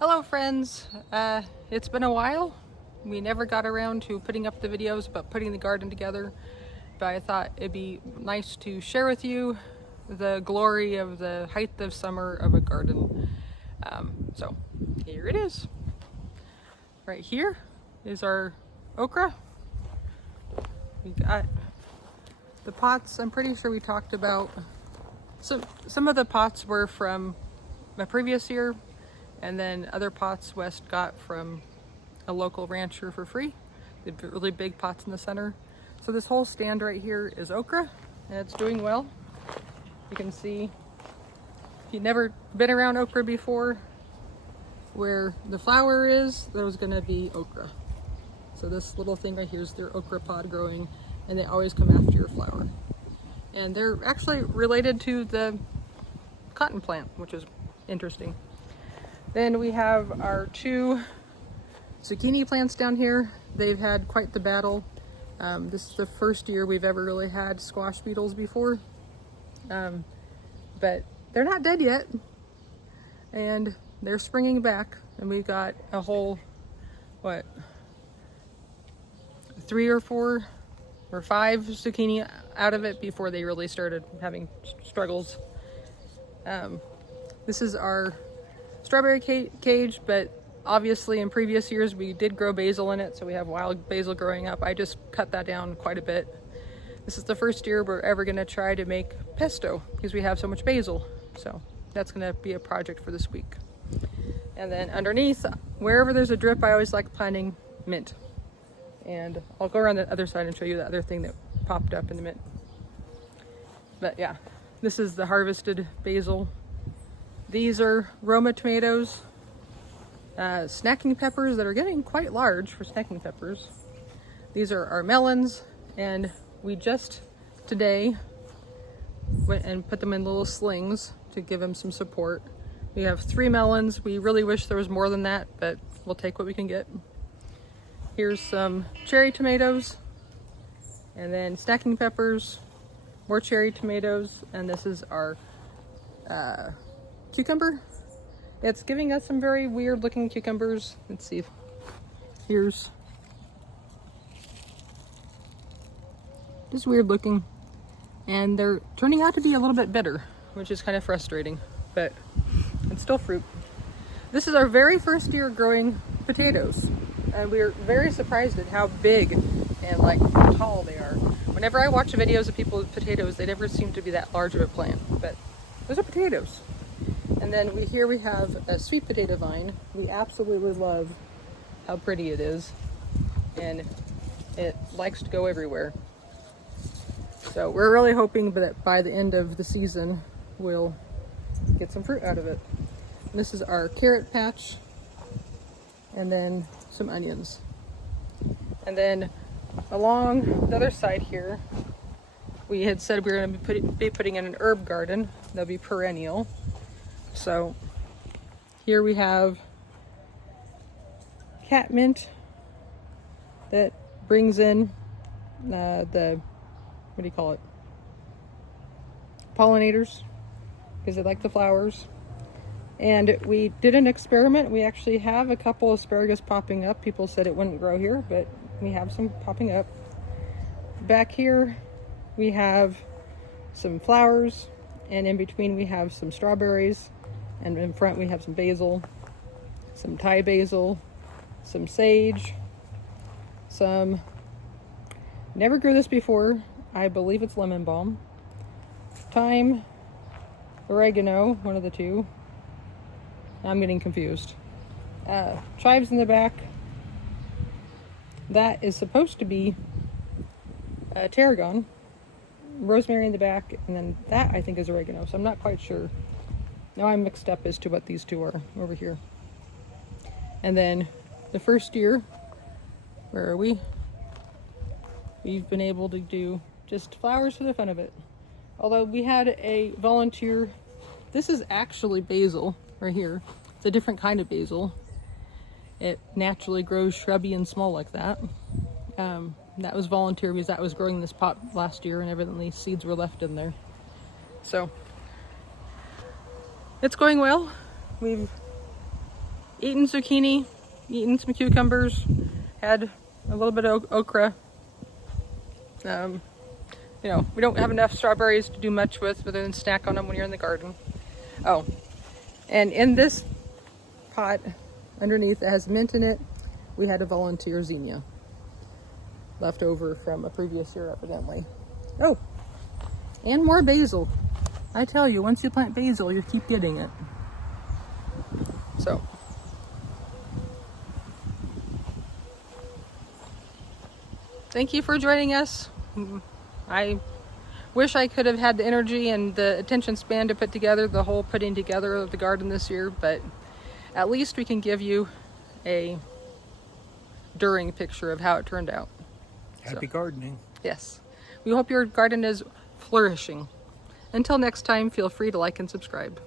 Hello friends, it's been a while. We never got around to putting up the videos about putting the garden together, but I thought it'd be nice to share with you the glory of the height of summer of a garden. So here it is. Right here is our okra. We got the pots. I'm pretty sure we talked about some of the pots were from my previous year, and then other pots West got from a local rancher for free. The really big pots in the center. So this whole stand right here is okra, and it's doing well. You can see, if you've never been around okra before, where the flower is, there's gonna be okra. So this little thing right here is their okra pod growing, and they always come after your flower. And they're actually related to the cotton plant, which is interesting. Then we have our two zucchini plants down here. They've had quite the battle. This is the first year we've ever really had squash beetles before. But they're not dead yet. And they're springing back. And we got a whole, 3 or 4 or 5 zucchini out of it before they really started having struggles. This is our strawberry cage, but obviously in previous years we did grow basil in it, so we have wild basil growing up. I just cut that down quite a bit. This is the first year we're ever going to try to make pesto because we have so much basil, so that's going to be a project for this week. And then underneath, wherever there's a drip, I always like planting mint, and I'll go around the other side and show you the other thing that popped up in the mint. But yeah, this is the harvested basil. These are Roma tomatoes, snacking peppers that are getting quite large for snacking peppers. These are our melons, and we just today went and put them in little slings to give them some support. We have 3 melons. We really wish there was more than that, but we'll take what we can get. Here's some cherry tomatoes, and then snacking peppers, more cherry tomatoes, and this is our cucumber. It's giving us some very weird looking cucumbers. Let's see. Here's just weird looking, and they're turning out to be a little bit bitter, which is kind of frustrating, but it's still fruit. This is our very first year growing potatoes, and we are very surprised at how big and like tall they are. Whenever I watch videos of people with potatoes, they never seem to be that large of a plant, but those are potatoes. And then here we have a sweet potato vine. We absolutely love how pretty it is, and it likes to go everywhere. So we're really hoping that by the end of the season we'll get some fruit out of it. And this is our carrot patch, and then some onions. And then along the other side here, we had said we were going to be putting in an herb garden that'll be perennial. So here we have catmint that brings in the, what do you call it? Pollinators, because they like the flowers. And we did an experiment. We actually have a couple asparagus popping up. People said it wouldn't grow here, but we have some popping up. Back here we have some flowers, and in between we have some strawberries, and in front we have some basil, some Thai basil, some sage, some, never grew this before, I believe it's lemon balm, thyme, oregano, one of the two. I'm getting confused. Chives in the back. That is supposed to be tarragon. Rosemary in the back, and then that I think is oregano, so I'm not quite sure. Now I'm mixed up as to what these two are over here. And then the first year, where are we? We've been able to do just flowers for the fun of it. Although we had a volunteer, this is actually basil right here. It's a different kind of basil. It naturally grows shrubby and small like that. That was volunteer because that was growing in this pot last year, and evidently seeds were left in there. So it's going well. We've eaten zucchini, eaten some cucumbers, had a little bit of okra. You know, we don't have enough strawberries to do much with other than snack on them when you're in the garden. Oh, and in this pot underneath that has mint in it, we had a volunteer zinnia left over from a previous year, evidently. Oh, and more basil. I tell you, once you plant basil, you keep getting it. So, thank you for joining us. I wish I could have had the energy and the attention span to put together the whole putting together of the garden this year, but at least we can give you a during picture of how it turned out. Happy gardening. Yes. We hope your garden is flourishing. Until next time, feel free to like and subscribe.